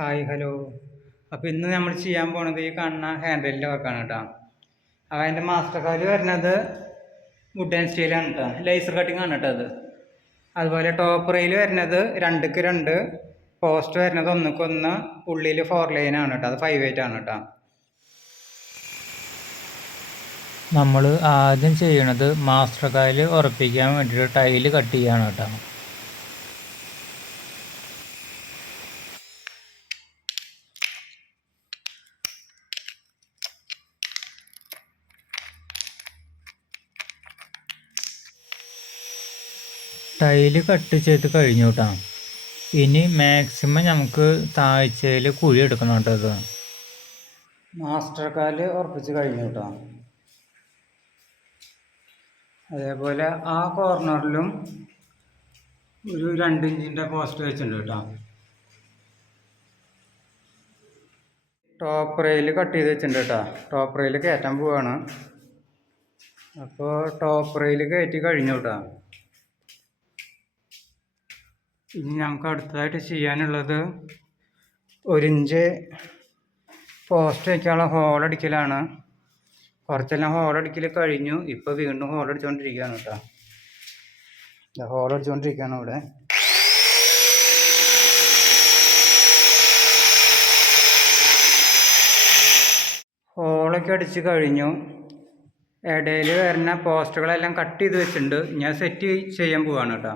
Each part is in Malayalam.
Hi hello. അപ്പോൾ ഇന്ന് നമ്മൾ ചെയ്യാൻ പോണത് ഈ കാണുന്ന ഹാൻഡിലിന്റെ വർക്കാണ് കേട്ടോ അപ്പോൾ അതിന്റെ മാസ്റ്റർ കാൽ വരുന്നത് വുഡ് ആൻഡ് സ്റ്റീലാണ് കേട്ടോ ലേസർ കട്ടിംഗ് ആണ് കേട്ടോ അത്. അതുപോലെ ടോപ്പ് റെയിൽ വരുന്നത് രണ്ടുക്ക് രണ്ട് പോസ്റ്റ് വരുന്നത് ഒന്നുക്കൊന്ന് ഉള്ളിൽ ഫോർ ലൈൻ ആണ് കേട്ടോ അത് ഫൈവ് എയ്റ്റ് ആണ് കേട്ടോ നമ്മൾ ആദ്യം ചെയ്യണത് മാസ്റ്റർ കാൽ ഉറപ്പിക്കാൻ വേണ്ടിയിട്ട് ടൈൽ കട്ട് ചെയ്യാണ് കേട്ടോ ടൈൽ കട്ട് ചെയ്ത് കഴിഞ്ഞു കേട്ടോ ഇനി മാക്സിമം നമുക്ക് താഴ്ചയിൽ കുഴി എടുക്കണം കേട്ടോ ഇത്. മാസ്റ്റർ കാൽ ഉറപ്പിച്ച് കഴിഞ്ഞു കേട്ടോ അതേപോലെ ആ കോർണറിലും ഒരു രണ്ട് ഇഞ്ചിന്റെ പോസ്റ്റ് വെച്ചിട്ടുണ്ട് കേട്ടോ ടോപ്പ് റെയിൽ കട്ട് ചെയ്ത് വെച്ചിട്ടുണ്ട് കേട്ടോ ടോപ്പ് റെയിൽ കയറ്റാൻ പോവാണ്. അപ്പോൾ ടോപ്പ് റെയിൽ കയറ്റി കഴിഞ്ഞു കേട്ടോ ഇനി ഞങ്ങൾക്ക് അടുത്തതായിട്ട് ചെയ്യാനുള്ളത് ഒരിഞ്ച് പോസ്റ്റ് വയ്ക്കാനുള്ള ഹോളടിക്കലാണ് കുറച്ചെല്ലാം ഹോളടിക്കൽ കഴിഞ്ഞു. ഇപ്പോൾ വീണ്ടും ഹോളടിച്ചുകൊണ്ടിരിക്കുകയാണ് കേട്ടോ ഹോളടിച്ചുകൊണ്ടിരിക്കുകയാണ് ഇവിടെ. ഹോളൊക്കെ അടിച്ച് കഴിഞ്ഞു. ഇടയിൽ വരുന്ന പോസ്റ്ററുകളെല്ലാം കട്ട് ചെയ്ത് വെച്ചിട്ടുണ്ട്. ഞാൻ സെറ്റ് ചെയ്യാൻ പോവാണ് കേട്ടോ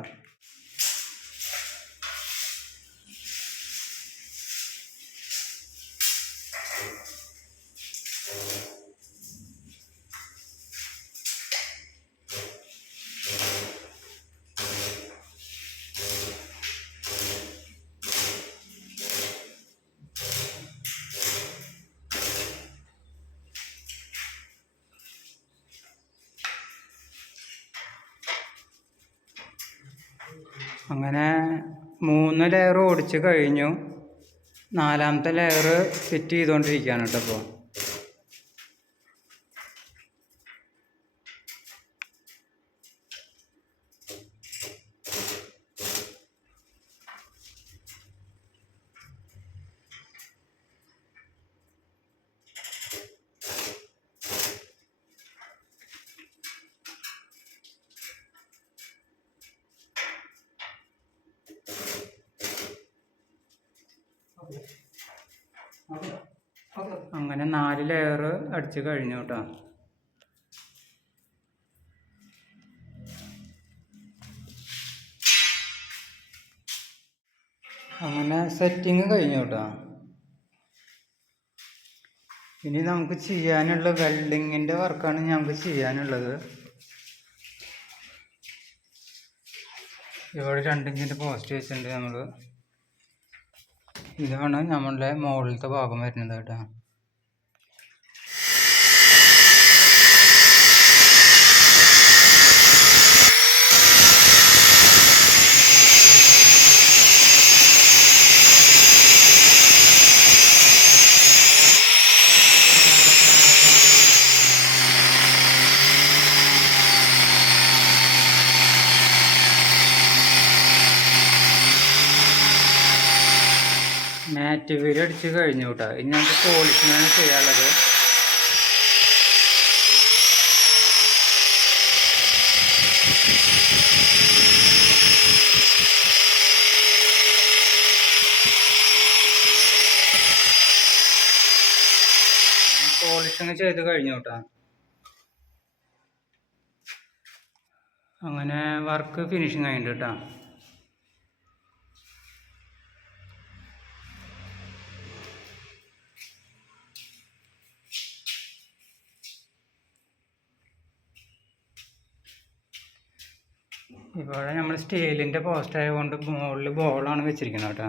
അങ്ങനെ മൂന്ന് ലെയർ ഓടിച്ച് കഴിഞ്ഞു. നാലാമത്തെ ലെയർ ഫിറ്റ് ചെയ്തുകൊണ്ടിരിക്കുകയാണ് കേട്ടോ ഇപ്പോൾ അങ്ങനെ നാല് ലെയർ അടിച്ച് കഴിഞ്ഞു കേട്ടോ അങ്ങനെ സെറ്റിങ് കഴിഞ്ഞു കേട്ടോ ഇനി നമുക്ക് ചെയ്യാനുള്ള വെൽഡിങ്ങിന്റെ വർക്കാണ് ഞങ്ങൾക്ക് ചെയ്യാനുള്ളത്. ഇവിടെ രണ്ടിഞ്ചിന്റെ പോസ്റ്റ് വെച്ചിട്ടുണ്ട് നമ്മൾ ഇതാണ് നമ്മളുടെ മുകളിലത്തെ ഭാഗം വരുന്നത് കേട്ടോ. മാറ്റ് വീൽ അടിച്ച് കഴിഞ്ഞു കേട്ടോ ഇനി നമുക്ക് പോളിഷിങ്ങാണ് ചെയ്യാനുള്ളത്. പോളിഷിങ് ചെയ്ത് കഴിഞ്ഞു കേട്ടോ അങ്ങനെ വർക്ക് ഫിനിഷിങ് ആയിട്ടുണ്ട് കേട്ടോ ഇവിടെ നമ്മൾ സ്റ്റീലിന്റെ പോസ്റ്റ് ആയതുകൊണ്ട് മുകളിൽ ബോളാണ് വെച്ചിരിക്കുന്നത് കേട്ടോ.